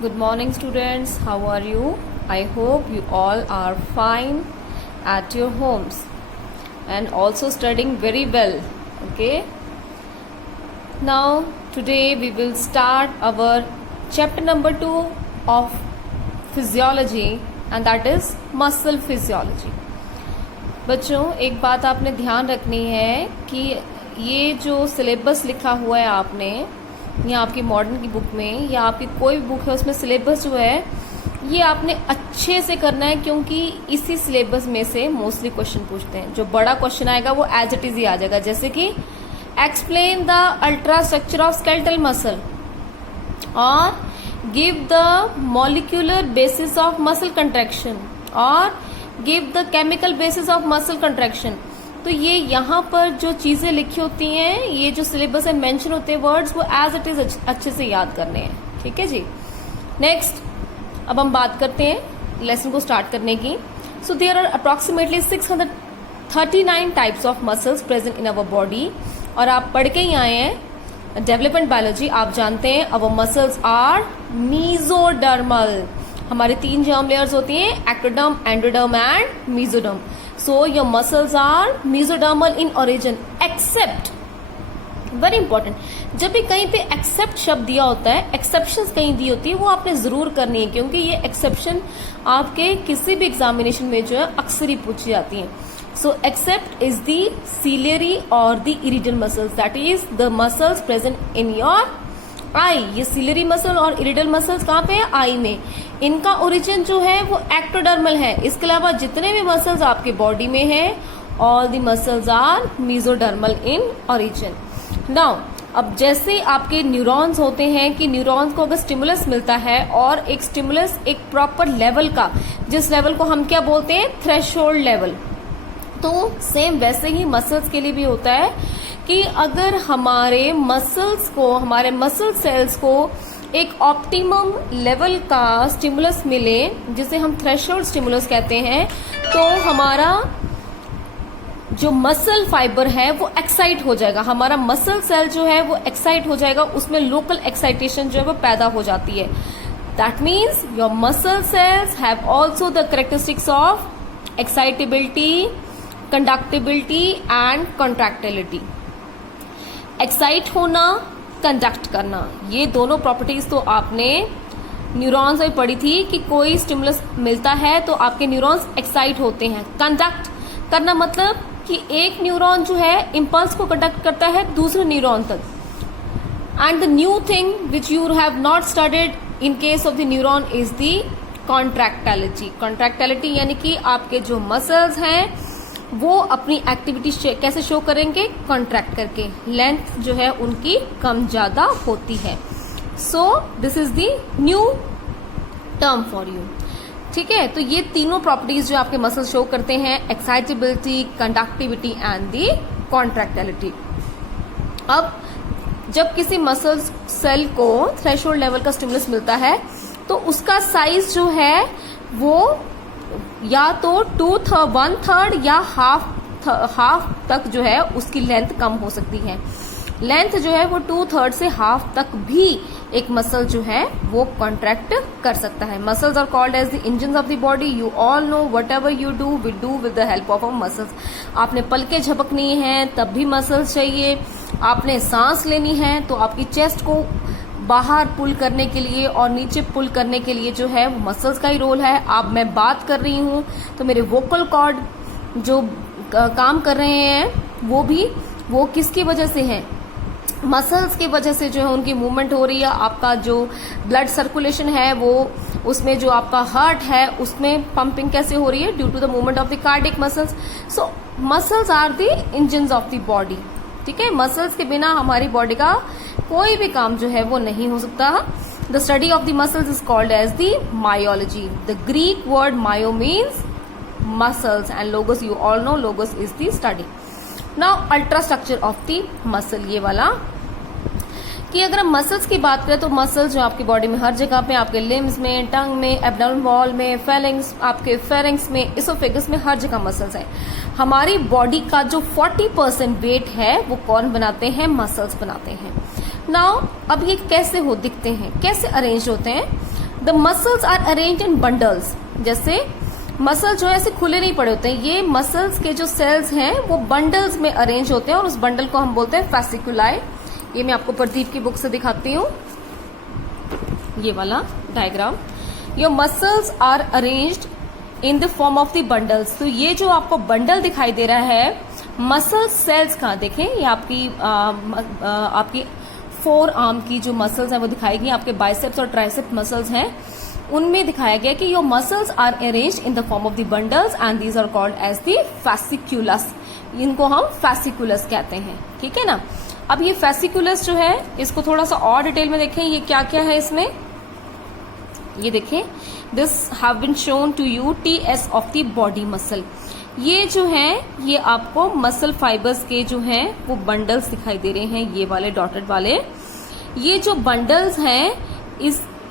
Good morning, students. How are you? I hope you all are fine at your homes and also studying very well. Okay. Now, today we will start our chapter number 2 of physiology, and that is muscle physiology. बच्चों, एक बात आपने ध्यान रखनी है कि ये जो सिलेबस लिखा हुआ है आपने या आपकी मॉडर्न की बुक में या आपकी कोई भी बुक है उसमें सिलेबस जो है ये आपने अच्छे से करना है, क्योंकि इसी सिलेबस में से मोस्टली क्वेश्चन पूछते हैं. जो बड़ा क्वेश्चन आएगा वो एज इट इज ही आ जाएगा, जैसे कि explain the ultra structure of skeletal muscle और give the molecular basis of muscle contraction और give the chemical basis of muscle contraction. तो ये यहाँ पर जो चीजें लिखी होती हैं, ये जो सिलेबस में मेंशन होते हैं वर्ड्स, वो एज इट इज अच्छे से याद करने हैं. ठीक है जी. नेक्स्ट, अब हम बात करते हैं लेसन को स्टार्ट करने की. So there are approximately 639 types of muscles present in our body. और आप पढ़ के ही आए हैं डेवलपमेंट बायोलॉजी, आप जानते हैं अवर मसल्स आर मीजोडर्मल. हमारे 3 जर्म लेयर्स होती हैं, ectoderm, endoderm and mesoderm. So your muscles are mesodermal in origin except, very important, जब भी कहीं पे एक्सेप्ट शब्द दिया होता है, एक्सेप्शंस कहीं दी होती है, वो आपने जरूर करनी है, क्योंकि ये एक्सेप्शन आपके किसी भी एग्जामिनेशन में जो है अक्सर ही पूछी जाती है. So except is the ciliary और the iridial muscles, that is the muscles present in your eye. ये सीलियरी मसल और इरिडियल मसल्स कहाँ पे है? आई में. इनका ओरिजिन जो है वो एक्टोडर्मल है. इसके अलावा जितने भी मसल्स आपके बॉडी में है, all the muscles are mesodermal in origin. Now, अब जैसे आपके न्यूरॉन्स होते हैं कि न्यूरॉन्स को अगर स्टिमुलस मिलता है और एक स्टिमुलस एक प्रॉपर लेवल का, जिस लेवल को हम क्या बोलते हैं? Threshold level. तो सेम वैसे ही मसल्स के लिए भी होता है कि अगर हमारे मसल्स को, हमारे मसल सेल्स को एक ऑप्टिमम लेवल का स्टिमुलस मिले, जिसे हम थ्रेशोल्ड स्टिमुलस कहते हैं, तो हमारा जो मसल फाइबर है वो एक्साइट हो जाएगा, हमारा मसल सेल जो है वो एक्साइट हो जाएगा, उसमें लोकल एक्साइटेशन जो है वो पैदा हो जाती है. That means your muscle cells have also the characteristics of excitability, conductibility and contractility. Excite होना, कंडक्ट करना, ये दोनों प्रॉपर्टीज तो आपने न्यूरॉन्स में पढ़ी थी कि कोई स्टिमुलस मिलता है तो आपके न्यूरॉन्स एक्साइट होते हैं. कंडक्ट करना मतलब कि एक न्यूरॉन जो है इंपल्स को कंडक्ट करता है दूसरे न्यूरॉन तक. And the new thing which you have not studied in case of the neuron is the contractility. Contractility यानी कि आपके जो मसल्स हैं वो अपनी एक्टिविटी कैसे शो करेंगे? कॉन्ट्रैक्ट करके. लेंथ जो है उनकी कम ज्यादा होती है. So this is the new term for you. ठीक है. तो ये तीनों प्रॉपर्टीज जो आपके मसल शो करते हैं, excitability, conductivity and the contractility. अब जब किसी मसल सेल को थ्रेशोल्ड लेवल का स्टिमुलस मिलता है तो उसका साइज जो है वो या तो 1/3 या हाफ तक जो है उसकी लेंथ कम हो सकती है. लेंथ जो है वो 2/3 से हाफ तक भी एक मसल जो है वो कॉन्ट्रैक्ट कर सकता है. Muscles are called as the engines of the body. You all know whatever you do we do with the help of muscles. आपने पलके झपकनी है तब भी मसल्स चाहिए. आपने सांस लेनी है तो आपकी चेस्ट को बाहर पुल करने के लिए और नीचे पुल करने के लिए जो है वो मसल्स का ही रोल है. अब मैं बात कर रही हूँ तो मेरे वोकल कॉर्ड जो काम कर रहे हैं वो किसकी वजह से है? मसल्स की वजह से जो है उनकी मूवमेंट हो रही है. आपका जो ब्लड सर्कुलेशन है वो, उसमें जो आपका हार्ट है उसमें पंपिंग कैसे हो रही है? Due to the movement of the cardiac muscles. So muscles are the engines of the body. ठीक है. मसल्स के बिना हमारी बॉडी का कोई भी काम जो है वो नहीं हो सकता. The study of the muscles is called as the myology. The Greek word myo means muscles and logos, you all know logos is the study. Now ultra structure of the muscle, ये वाला कि अगर हम muscles की बात करें तो muscles जो आपकी बॉडी में हर जगह पे, आपके लिम्स में, टंग में, एब्डोमिनल वॉल में, फेलिंग्स, आपके फेरिंग्स में, इसोफेगस में, हर जगह मसल्स हैं. हमारी बॉडी का जो 40% वेट है वो कौन बनाते हैं? मसल्स बनाते हैं. नाउ अब ये कैसे दिखते हैं, कैसे अरेंज होते हैं? The muscles are arranged in bundles, जैसे मसल जो है ऐसे खुले नहीं पड़े होते हैं, ये मसल्स के जो सेल्स हैं वो बंडल्स में अरेंज होते हैं और उस बंडल को हम बोलते हैं फैसिकुलाई। ये मैं आपको प्रदीप की बुक से दिखाती हूँ, ये वाला diagram. Your muscles are arranged in the form of the bundles. तो ये जो आपको बंडल दिखाई दे रहा है मसल सेल्स का, देखें ये आपकी फोर आर्म की जो मसल्स हैं वो दिखाई गई, आपके बाइसेप्स और ट्राइसेप्स मसल्स हैं उनमें दिखाया गया कि your muscles are arranged in the form of the bundles and these are called as the fasciculus. इनको हम फैसिकुलस कहते हैं, ठीक है ना। अब ये फैसिकुलस जो है इसको थोड़ा सा और डिटेल में देखें, ये क्या क्या है इसमें, ये देखें, this have been shown to you TS of the body muscle. ये जो है ये आपको मसल फाइबर्स के जो हैं वो बंडल्स दिखाई दे रहे हैं, ये वाले डॉटेड वाले। ये जो बंडल्स हैं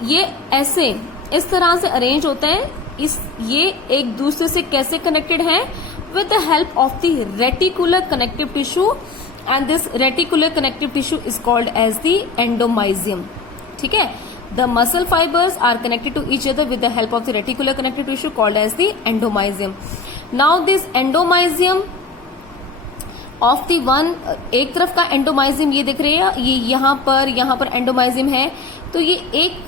ये ऐसे इस तरह से अरेंज होते हैं, ये एक दूसरे से कैसे कनेक्टेड हैं, with the help of the reticular connective tissue and this reticular connective tissue is called as the endomysium, ठीक है। The muscle fibres are connected to each other with the help of the reticular connective tissue called as the endomysium. Now this endomysium of the one, एक तरफ का एंडोमाइजियम ये दिख रहे हैं, ये यहाँ पर एंडोमाइजियम है, तो ये एक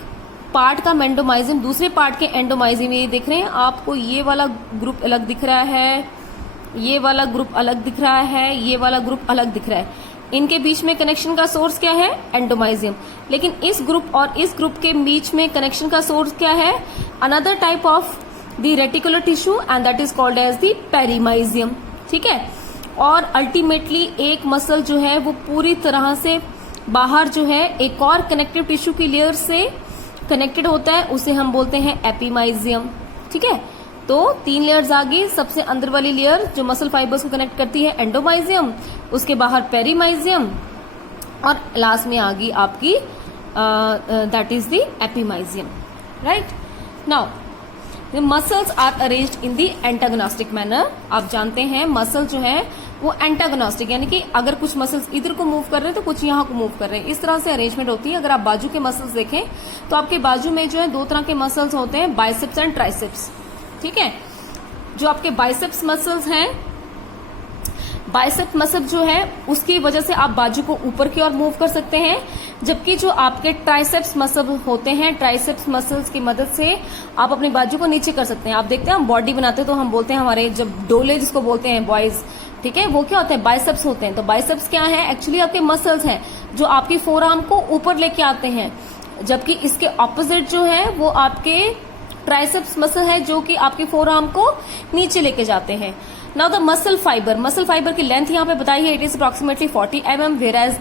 पार्ट का एंडोमाइजियम, दूसरे पार्ट के एंडोमाइजियम ये दिख रहे हैं आपको, ये वाला ग्रुप अलग दिख रहा है, ये वाला ग्रुप अलग दिख रहा है, ये वाला ग्रुप अलग दिख रहा है। इनके बीच में कनेक्शन का सोर्स क्या है, एंडोमाइजियम। लेकिन इस ग्रुप और इस ग्रुप के बीच में कनेक्शन का सोर्स क्या है, another type of the reticular tissue and that is called as the perimysium, ठीक है। और अल्टीमेटली एक मसल जो है वो पूरी तरह से बाहर जो है एक और कनेक्टिव टिश्यू की लेयर से कनेक्टेड होता है, उसे हम बोलते हैं एपीमाइजियम, ठीक है। तो 3 लेयर्स आ गई, सबसे अंदर वाली लेयर जो मसल फाइबर्स को कनेक्ट करती है एंडोमाइजियम, उसके बाहर पेरीमाइजियम और लास्ट में आ गई आपकी that is the epimysium, right. Now the muscles are arranged in the antagonistic manner. आप जानते हैं मसल जो है वो एंटागोनिस्टिक, यानी कि अगर कुछ मसल्स इधर को मूव कर रहे हैं तो कुछ यहाँ को मूव कर रहे हैं, इस तरह से अरेंजमेंट होती है। अगर आप बाजू के मसल्स देखें तो आपके बाजू में जो है 2 तरह के मसल्स होते हैं, बाइसेप्स एंड ट्राइसेप्स, ठीक है। जो आपके बाइसेप्स मसल्स हैं, बाइसेप मसल जो है उसकी वजह से आप बाजू को ऊपर की ओर मूव कर सकते हैं, जबकि जो आपके ट्राइसेप्स मसल होते हैं, ट्राइसेप्स मसल्स की मदद से आप अपनी बाजू को नीचे कर सकते हैं। आप देखते हैं हम बॉडी बनाते हैं तो हम बोलते हैं हमारे जब डोले जिसको बोलते हैं बॉयज, ठीक है, वो क्या होते हैं, बाइसेप्स होते हैं। तो बाइसेप्स क्या है, एक्चुअली आपके मसल्स हैं जो आपकी फोरआर्म को ऊपर लेके आते हैं, जबकि इसके ऑपोजिट जो है वो आपके ट्राइसेप्स मसल है जो कि आपके फोरआर्म को नीचे लेके जाते हैं। नाउ द मसल फाइबर की लेंथ यहाँ पे बताई है, it is approximately 40 mm, whereas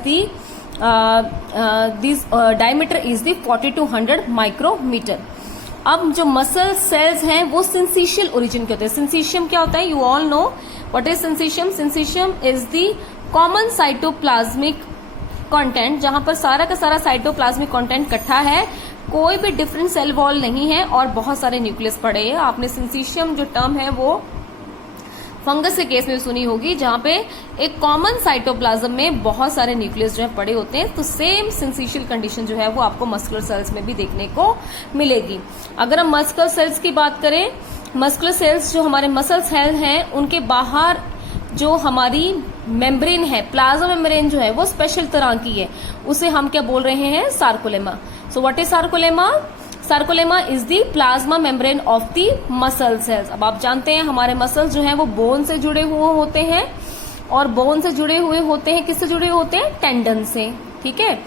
this diameter is the 40 to 100 micrometre. अब जो मसल सेल्स हैं वो सिंसिशियल ओरिजिन के होते हैं। सिंसिशियम क्या होता है, you all know what is syncytium. Syncytium is the common cytoplasmic content, जहां पर सारा का सारा साइटोप्लाज्मिक कंटेंट इकट्ठा है, कोई भी डिफरेंट सेल वॉल नहीं है और बहुत सारे न्यूक्लियस पड़े हैं। आपने सिंसिशियम जो टर्म है वो फंगस के केस में सुनी होगी, जहां पे एक कॉमन साइटोप्लाज्म में बहुत सारे न्यूक्लियस जो है पड़े होते हैं। तो सेम सिंसिशियल कंडीशन जो है वो आपको मस्कुलर सेल्स में भी देखने को मिलेगी। अगर हम मस्कुलर सेल्स की बात करें, मस्कुलर सेल्स जो हमारे मसल सेल हैं उनके बाहर जो हमारी मेम्ब्रेन है, प्लाज्मा मेम्ब्रेन जो है वो स्पेशल तरह की है, उसे हम क्या बोल रहे हैं, sarcolemma. So what is sarcolemma? Sarcolemma is the plasma membrane of the muscle sales. अब आप जानते हैं हमारे मसल्स जो हैं वो बोन से जुड़े हुए होते हैं, और बोन से जुड़े हुए होते हैं, किससे जुड़े होते हैं, टेंडन से, ठीक है।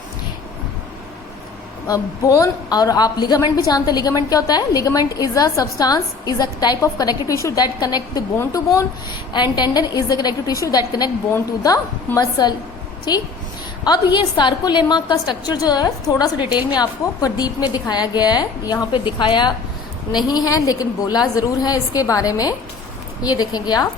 बोन और आप लिगामेंट भी जानते हैं, लिगामेंट क्या होता है, ligament is a substance, is a type of connective tissue that connect the bone to bone, and tendon is the connective tissue that connect bone to the muscle, ठीक। अब ये सार्कोलेमा का स्ट्रक्चर जो है थोड़ा सा डिटेल में आपको प्रदीप में दिखाया गया है, यहाँ पे दिखाया नहीं है लेकिन बोला जरूर है इसके बारे में। ये देखेंगे आप,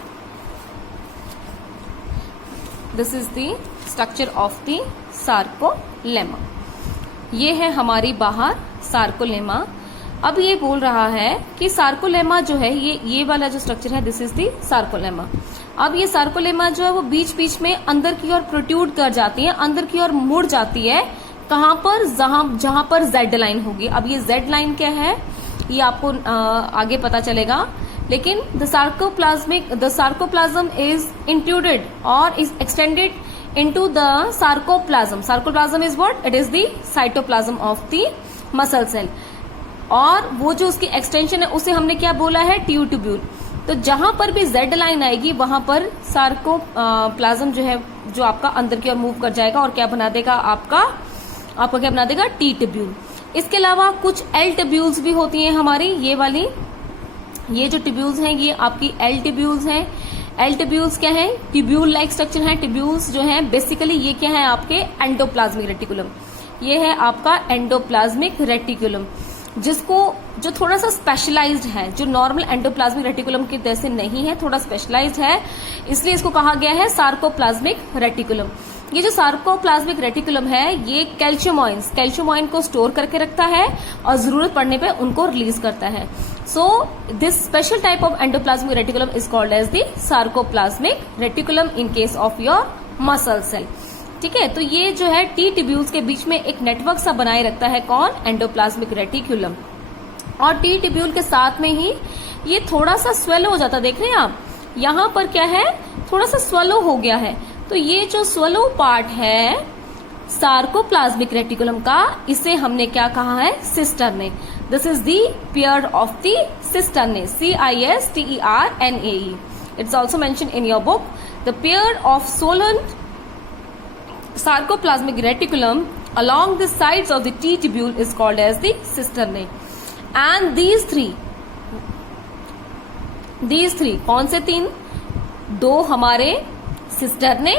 this is the structure of the sarcolemma. ये है हमारी बाहर सार्कोलेमा। अब ये बोल रहा है कि सार्कोलेमा जो है ये वाला जो स्ट्रक्चर है, दिस इज द सार्कोलेमा। अब ये सार्कोलेमा जो है वो बीच बीच में अंदर की ओर प्रोट्रूड कर जाती है, अंदर की ओर मुड़ जाती है, कहां पर, जहां पर जेड लाइन होगी। अब ये जेड लाइन क्या है ये आपको आगे पता चलेगा, लेकिन द सार्कोप्लाज्म इज इंक्लूडेड और is extended into the sarcoplasm. Sarcoplasm is what? It is the cytoplasm of the muscle cell. और वो जो उसकी एक्सटेंशन है उसे हमने क्या बोला है, ट्यूट्यूब्यूल। तो जहां पर भी जेड लाइन आएगी वहां पर सार्कोप्लाज्म जो है जो आपका अंदर की ओर मूव कर जाएगा और क्या बना देगा, आपका क्या बना देगा, टी ट्यूब्यूल। इसके अलावा कुछ एल ट्यूब्यूल्स भी होती हैं हमारी, ये वाली, ये जो ट्यूब्यूल्स हैं ये आपकी एल ट्यूब्यूल्स हैं। एल ट्यूब्यूल्स क्या है, ट्यूब्यूल लाइक स्ट्रक्चर है। ट्यूब्यूल्स जो है बेसिकली ये क्या है, आपके एंडोप्लाज्मिक रेटिकुलम। ये है आपका एंडोप्लाज्मिक रेटिकुलम, जिसको जो थोड़ा सा स्पेशलाइज्ड है, जो नॉर्मल एंडोप्लाज्मिक रेटिकुलम की तरह से नहीं है, थोड़ा स्पेशलाइज्ड है, इसलिए इसको कहा गया है सार्कोप्लाज्मिक रेटिकुलम। ये जो सार्कोप्लाज्मिक रेटिकुलम है ये कैल्शियमोइन को स्टोर करके रखता है और जरूरत पड़ने पे उनको रिलीज करता है। So this special type of endoplasmic reticulum is called as the sarcoplasmic reticulum in case of your muscle cell. ठीक है, तो ये जो है टी ट्यूब्यूल्स के बीच में एक नेटवर्क सा बनाए रखता है कौन, एंडोप्लाज्मिक रेटिकुलम। और टी ट्यूब्यूल के साथ में ही ये थोड़ा सा स्वेलो हो जाता है, देख रहे हैं आप, यहां पर क्या है, थोड़ा सा स्वेलो हो गया है। तो ये जो स्वेलो पार्ट है सार्कोप्लाज्मिक रेटिकुलम का, इसे हमने क्या कहा है, cisternae. This is the pair of the cisternae, CISTERNAE। It's also mention in your book. The pair of swollen sarcoplasmic reticulum along the sides of the T tubule is called as the cisternae. And these three कौन से तीन, दो हमारे सिस्टरने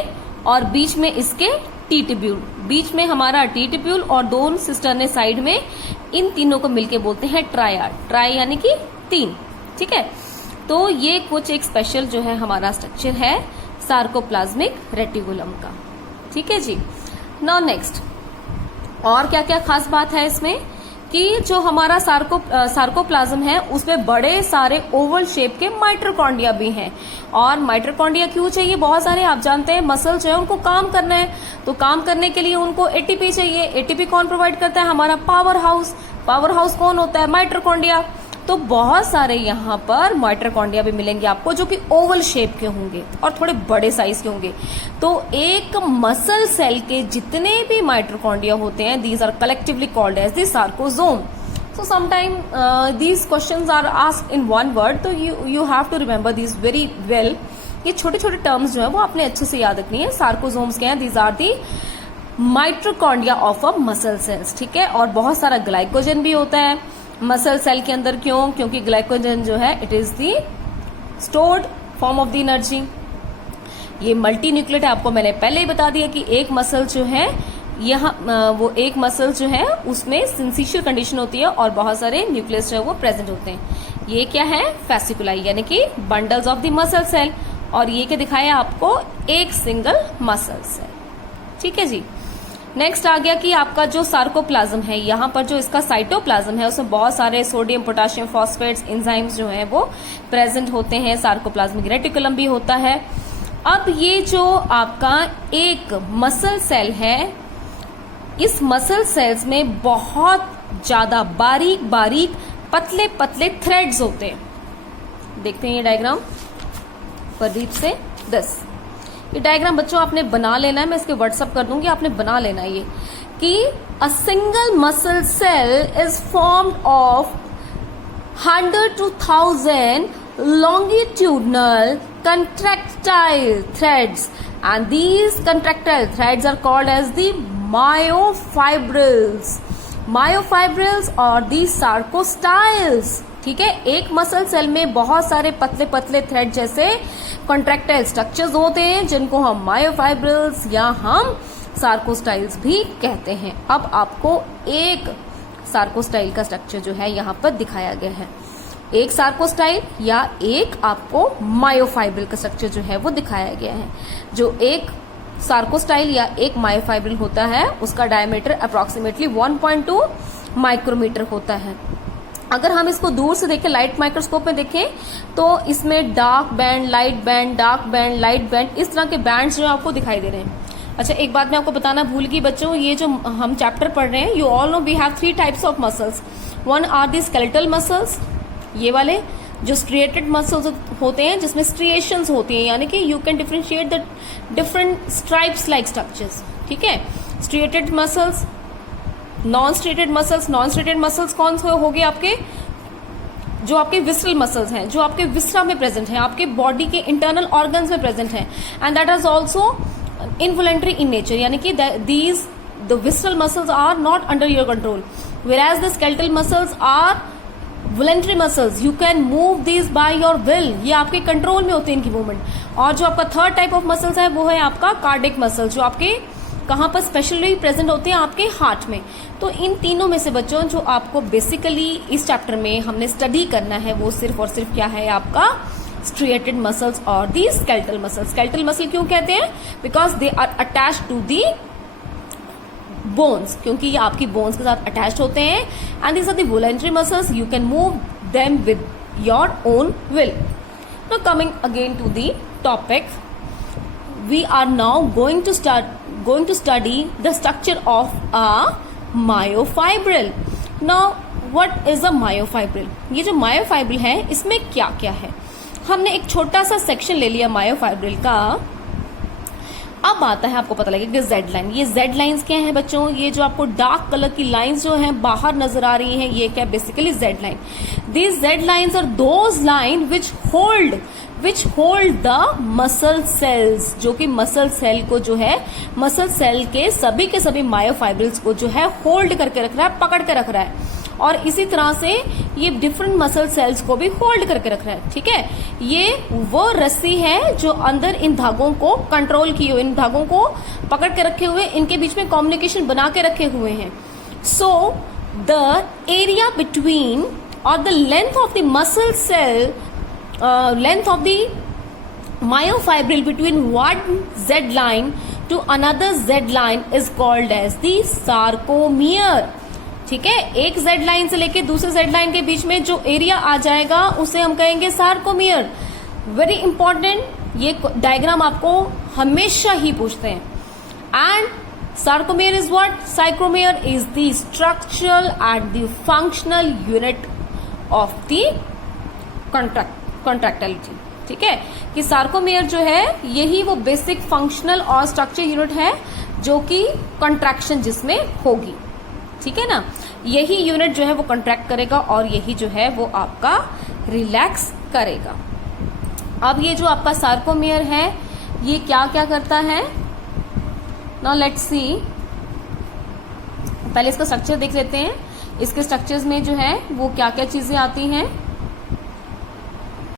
और बीच में इसके T tubule, बीच में हमारा टी ट्यूब्यूल और दोनों सिस्टरने साइड में, इन तीनों को मिलके बोलते हैं ट्रायाड। ट्राई यानी कि तीन। ठीक है, तो ये कुछ एक स्पेशल जो है हमारा स्ट्रक्चर है सार्कोप्लाज्मिक रेटिकुलम का। ठीक है जी। नाउ नेक्स्ट, और क्या क्या खास बात है इसमें कि जो हमारा सार्कोप्लाज्म है उसमें बड़े सारे ओवल शेप के माइटोकॉन्ड्रिया भी हैं। और माइटोकॉन्ड्रिया क्यों चाहिए, बहुत सारे, आप जानते हैं मसल जो है उनको काम करना है, तो काम करने के लिए उनको एटीपी चाहिए। एटीपी कौन प्रोवाइड करता है, हमारा पावर हाउस। पावर हाउस कौन होता है, माइटोकॉन्ड्रिया। तो बहुत सारे यहाँ पर माइटोकॉन्ड्रिया भी मिलेंगे आपको जो कि ओवल शेप के होंगे और थोड़े बड़े साइज के होंगे। तो एक मसल सेल के जितने भी माइटोकॉन्ड्रिया होते हैं, these are collectively called as the sarcosome. So sometime these questions are asked in one word, तो you have to remember these very well. ये छोटे छोटे टर्म्स जो है वो आपने अच्छे से याद रखनी है। सार्कोसोम्स क्या है, these are the mitochondria of a muscle cells. ठीक है, और बहुत सारा ग्लाइकोजन भी होता है मसल सेल के अंदर। क्यों, क्योंकि ग्लाइकोजन जो है it is the stored form of the energy. ये मल्टी न्यूक्लिएट है, आपको मैंने पहले ही बता दिया कि एक मसल जो है यहाँ वो एक मसल जो है उसमें सिंसिशियल कंडीशन होती है और बहुत सारे न्यूक्लियस जो है वो प्रेजेंट होते हैं। ये क्या है, फैसिकुलाई यानी कि bundles of the muscle cell. और ये क्या दिखाया आपको, एक सिंगल मसल सेल। ठीक है जी। नेक्स्ट आ गया कि आपका जो सार्कोप्लाज्म है, यहाँ पर जो इसका साइटोप्लाज्म है उसमें बहुत सारे सोडियम, पोटेशियम, फॉस्फेट्स, एंजाइम्स जो हैं वो प्रेजेंट होते हैं। सार्कोप्लाज्मिक रेटिकुलम भी होता है। अब ये जो आपका एक मसल सेल है, इस मसल सेल्स में बहुत ज्यादा बारीक बारीक पतले पतले थ्रेड्स होते हैं। देखते हैं ये डायग्राम प्रदीप से 10। ये डायग्राम बच्चों आपने बना लेना है, मैं इसके व्हाट्सअप कर दूंगी, आपने बना लेना है ये कि a single muscle cell is formed of 100 to 1000 longitudinal contractile threads, and these contractile threads are called as the myofibrils. Myofibrils or the sarcostyles. ठीक है, एक मसल सेल में बहुत सारे पतले पतले थ्रेड जैसे कॉन्ट्रैक्टाइल स्ट्रक्चर्स होते हैं जिनको हम मायोफाइब्रिल्स या हम सार्कोस्टाइल्स भी कहते हैं। अब आपको एक सार्कोस्टाइल का स्ट्रक्चर जो है यहाँ पर दिखाया गया है। एक सार्कोस्टाइल या एक आपको मायोफाइब्रिल का स्ट्रक्चर जो है वो दिखाया गया है। जो एक सार्कोस्टाइल या एक मायोफाइब्रिल होता है उसका डायमीटर अप्रोक्सीमेटली 1.2 माइक्रोमीटर होता है। अगर हम इसको दूर से देखें, लाइट माइक्रोस्कोप में देखें, तो इसमें dark band, light band, dark band, light band, इस तरह के बैंड्स जो आपको दिखाई दे रहे हैं। अच्छा, एक बात मैं आपको बताना भूल गई बच्चों, ये जो हम चैप्टर पढ़ रहे हैं, you all know we have 3 types of muscles. One are the skeletal muscles, ये वाले जो स्ट्रिएटेड मसल्स होते हैं जिसमें स्ट्रिएशंस होती हैं, यानी कि you can differentiate the different stripes like structures. ठीक है, striated muscles, non striated muscles. Non striated muscles कौन से हो गए आपके, जो आपके विसरल मसल्स हैं, जो आपके विसरा में प्रेजेंट हैं, आपके बॉडी के इंटरनल ऑर्गन्स में प्रेजेंट हैं, and that is also involuntary in nature, यानी कि these the visceral muscles are not under your control, whereas the skeletal muscles are voluntary muscles, you can move these by your will, ये आपके control में होते हैं इनकी movement. और जो आपका थर्ड टाइप ऑफ मसल्स है वो है आपका कार्डिक मसल, जो आपके कहाँ पर स्पेशली प्रेजेंट होते हैं, आपके हार्ट में. तो इन तीनों में से बच्चों जो आपको बेसिकली इस चैप्टर में हमने स्टडी करना है वो सिर्फ और सिर्फ क्या है, आपका स्ट्रिएटेड मसल्स और the skeletal muscles. Skeletal muscle क्यों कहते हैं, because they are attach to the bones, क्योंकि ये आपकी बोन्स के साथ अटैच्ड होते हैं. And this are the voluntary muscles, you can move them with your own will. Now coming again to the topic, we are now going to study the structure of a myofibril. Now what is a myofibril, ये जो myofibril है इसमें क्या क्या है, हमने एक छोटा सा सेक्शन ले लिया मायोफाइब्रिल का. अब आता है, आपको पता लगेगा जेड लाइन. ये जेड लाइंस क्या है बच्चों, ये जो आपको डार्क कलर की लाइंस जो हैं बाहर नजर आ रही हैं, ये क्या basically Z line. These Z lines are those line which hold the muscle cells, जो कि मसल सेल को जो है, मसल सेल के सभी मायोफाइब्रिल्स को जो है होल्ड करके रख रहा है, पकड़ के रख रहा है. और इसी तरह से ये डिफरेंट मसल सेल्स को भी होल्ड करके रख रहा है. ठीक है, ये वो रस्सी है जो अंदर इन धागों को कंट्रोल किए हुए, इन धागों को पकड़ के रखे हुए, इनके बीच में कम्युनिकेशन बना के रखे हुए हैं. सो द एरिया बिटवीन और the length of the muscle cell, length of the myofibril between one Z line to another Z line is called as the sarcomere. ठीक है, एक जेड लाइन से लेके दूसरे जेड लाइन के बीच में जो एरिया आ जाएगा उसे हम कहेंगे सार्कोमियर. वेरी इंपॉर्टेंट, ये डायग्राम आपको हमेशा ही पूछते हैं. And sarcomere is what, sarcomere is the structural and the functional unit of the contractility. ठीक है, कि सार्कोमियर जो है यही वो बेसिक फंक्शनल और स्ट्रक्चर यूनिट है जो कि कॉन्ट्रैक्शन जिसमें होगी. ठीक है ना, यही यूनिट जो है वो कॉन्ट्रैक्ट करेगा और यही जो है वो आपका रिलैक्स करेगा. अब ये जो आपका सार्कोमियर है ये क्या क्या करता है, नाउ लेट्स सी. पहले इसका स्ट्रक्चर देख लेते हैं. इसके स्ट्रक्चर्स में जो है वो क्या क्या चीजें आती हैं.